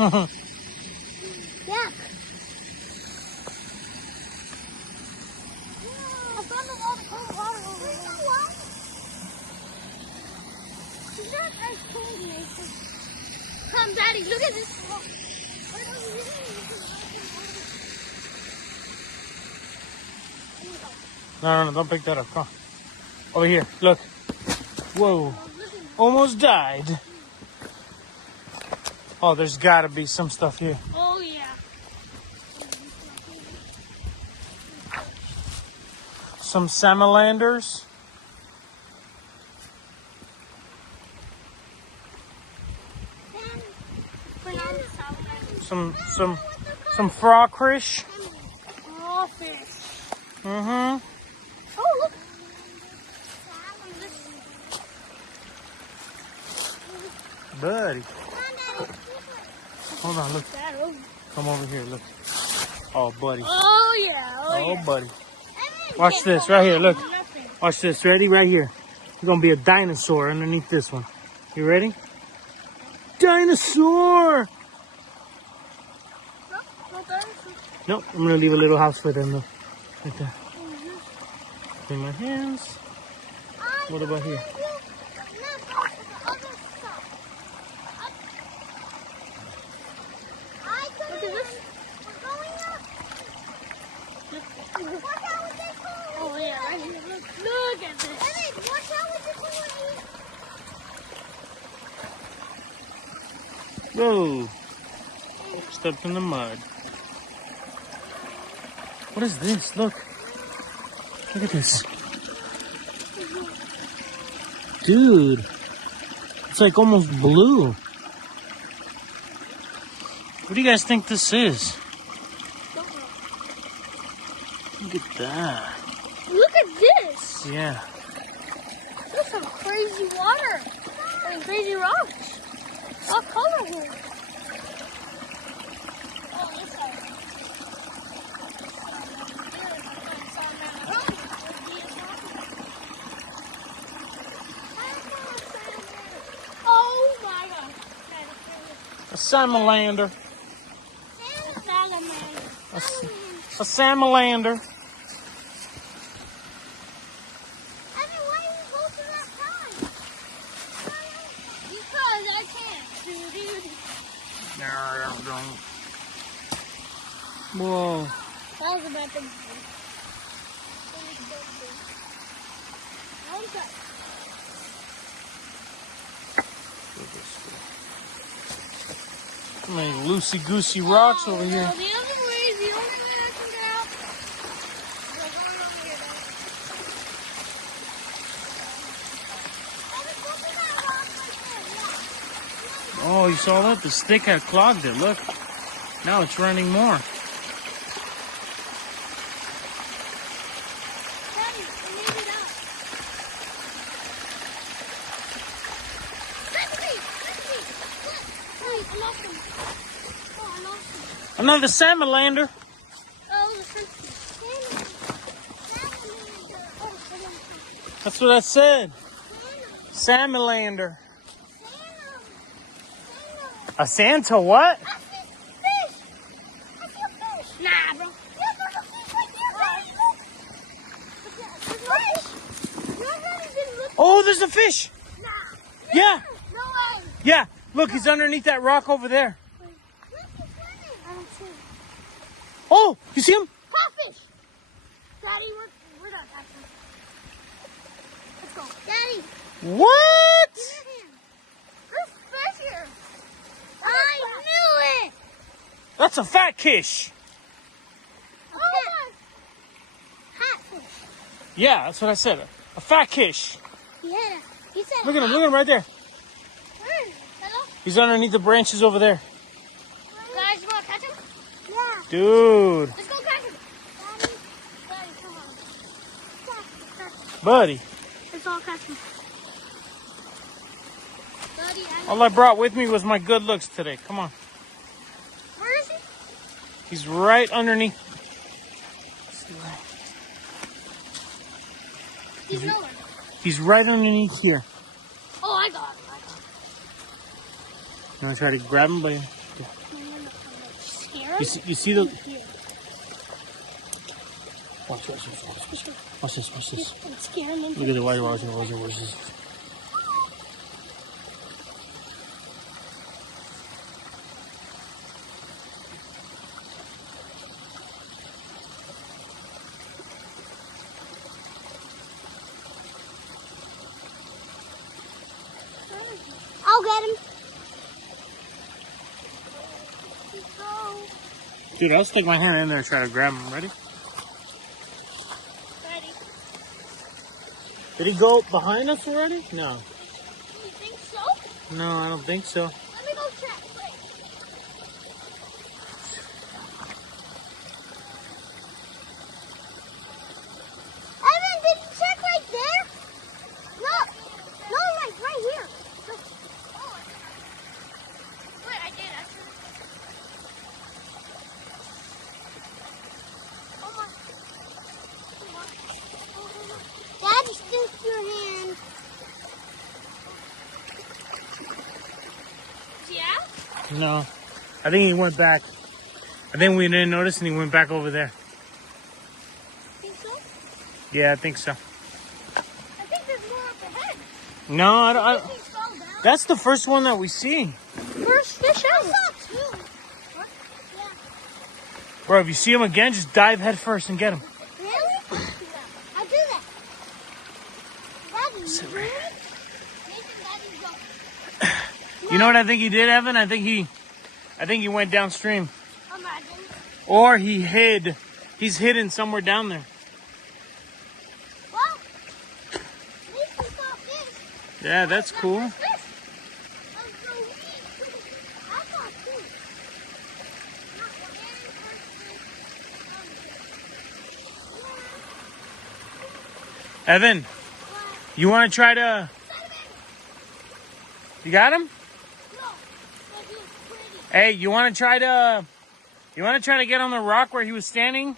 Yeah. Come, Daddy, look at this. No, don't pick that up. Come on. Over here, look. Whoa. Almost died. Oh, there's got to be some stuff here. Oh, yeah. Some salamanders. Some frogfish. Crawfish. Mm-hmm. Oh, look. Buddy. Hold on, look. Come over here, look. Oh, buddy. Oh, yeah. Oh, buddy. Watch this right here, look. Watch this. Ready? Right here. There's going to be a dinosaur underneath this one. You ready? Dinosaur! Nope, I'm going to leave a little house for them, though. Right there. In my hands. What about here? Oh, yeah, right here. Look at this. Watch out with the Whoa. Stepped in the mud. What is this? Look. Look at this. Dude. It's like almost blue. What do you guys think this is? Look at that. Look at this. Yeah. There's some crazy water. And crazy rocks. All color here. Oh, this side. Oh my God. A salamander. Salamander. A salamander. Why are you holding that time? Because I can't. Whoa. That was about to How many loosey-goosey rocks over here? The other way, the only way I can get out. We're going over here, Daddy. Oh, you saw that? The stick had clogged it. Look. Now it's running more. Daddy, I made it out. Wait, I lost him. Oh, I lost him. Another salamander. Oh, the salamander. Oh, That's what I said. Salamander. A Santa what? Nah, bro. Oh, there's a fish. Nah. Yeah. No way. Yeah. Look, he's underneath that rock over there. I don't see him. Oh, you see him? Crawfish. Daddy, we're not catching. Let's go. Daddy. What? There's fish here. I knew it. That's a fat fish. Oh my. Catfish. Yeah, that's what I said. A fat fish. Yeah. He said. Look at him. Look at him right there. Where? Hello? He's underneath the branches over there. Guys, you want to catch him? Yeah. Dude. Let's go catch him. Daddy, come on. Buddy. Let's all catch him. Daddy, All I brought with me was my good looks today. Come on. where is he? He's right underneath. He's nowhere. He's right underneath here. Oh, I got him. You want to try to grab him? But No. You see the... Watch this. Watch this. I'm scaring him. Look at the white rose. I'll get him. Dude, I'll stick my hand in there and try to grab him. Ready? Ready. Did he go behind us already? No. You think so? No, I don't think so. Let me go check. Wait. Evan, did you check right there? No, like right here. No. Wait, I did actually. Oh my. Daddy, stick your hand. Yeah? No. I think he went back. I think we didn't notice and he went back over there. Think so? Yeah, I think so. I think there's more up ahead. No, I don't. He fell down. That's the first one that we see. First fish out. I saw two. What? Yeah. Bro, if you see him again, just dive head first and get him. Really? I'll do that. Daddy, Sit you right do it? Nathan, Daddy, go. You know what I think he did, Evan? I think he went downstream. Imagine. Or he hid. He's hidden somewhere down there. Well, Nathan saw fish. Yeah, that's cool. Fish. That was so neat. I saw two. Not the very first fish. Evan, What? you want to try to... You got him? No, but he was pretty. Hey, you want to try to... You want to try to get on the rock where he was standing? No.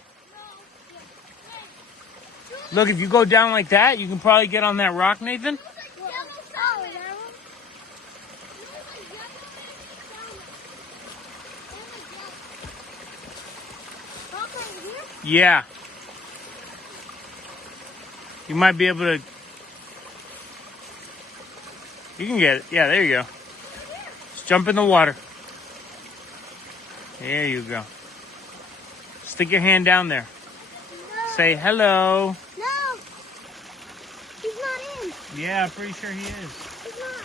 Hey, Look, if you go down like that, you can probably get on that rock, Nathan. look at yellow salmon. Look at yellow salmon. Rock right here? Yeah. You might be able to... You can get it. Yeah, there you go. Just jump in the water. There you go. Stick your hand down there. No. Say hello. No. He's not in. Yeah, I'm pretty sure he is. He's not.